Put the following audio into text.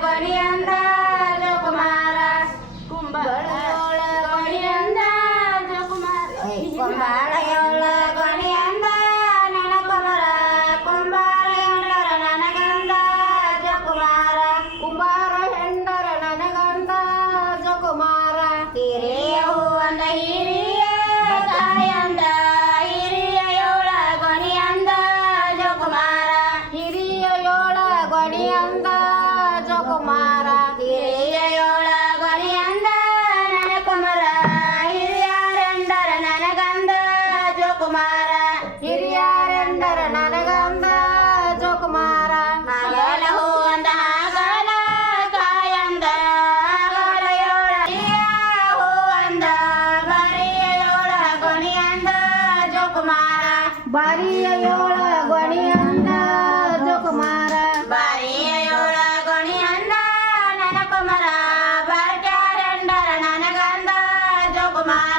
ಗೊಣಿಯಂದ ಜೋಕುಮಾರ ಕುಂಬಳಯೋಳ ಗೊಣಿಯಂದ ಜೋಕುಮಾರ ಕುಂಬಳಯೋಳ ಗೊಣಿಯಂದ ನನ್ನ ಕುಮಾರ ಕುಂಬಾರ ಹೆಂಡರ ನನಗಂದ ಜೋಕುಮಾರ ಕುಂಬಾರ ಹೆಂಡರ ನನಗಂದ ಜೋಕುಮಾರ ಹಿರಿಯ ಹೂವಂದ ಹಿರಿಯ ಗಾಯಂದ ಹಿರಿಯೋಳ ಗೊಣಿಯಂದ ಜೋಕುಮಾರ ಹಿರಿಯೋಳ ಗೊಣಿಯಂದ ಜೋಕುಮಾರ ಹಿರಿಯೋಳ ಗೊಣಿಯಂದ ನನ್ನ ಕುಮಾರ ಹಿರಿಯರೆಂಡರ ನನಗಂದ ಜೋಕುಮಾರ ಹಿರಿಯರೆಂಡರ ನನಗಂದ ಜೋಕುಮಾರ ಹಾಗಲ ಹೂವಂದ ಹಾಗಲ ಕಾಯಂದ ಹಾಗಲಯೋಳ ಹೂವಂದ ಬರಿಯೋಳ ಗೊಣಿಯಂದ ಜೋಕುಮಾರ ಬರಿಯೋಳ ಗೊಣಿಯಂದ ಜೋಕುಮಾರ ಬರಿಯೋಳ ಗೊಣಿಯಂದ ನನ್ನ ಕುಮಾರ ಬರ್ಟ್ಯಾರೆಂಡರ ನನಗಂದ ಜೋಕುಮಾರ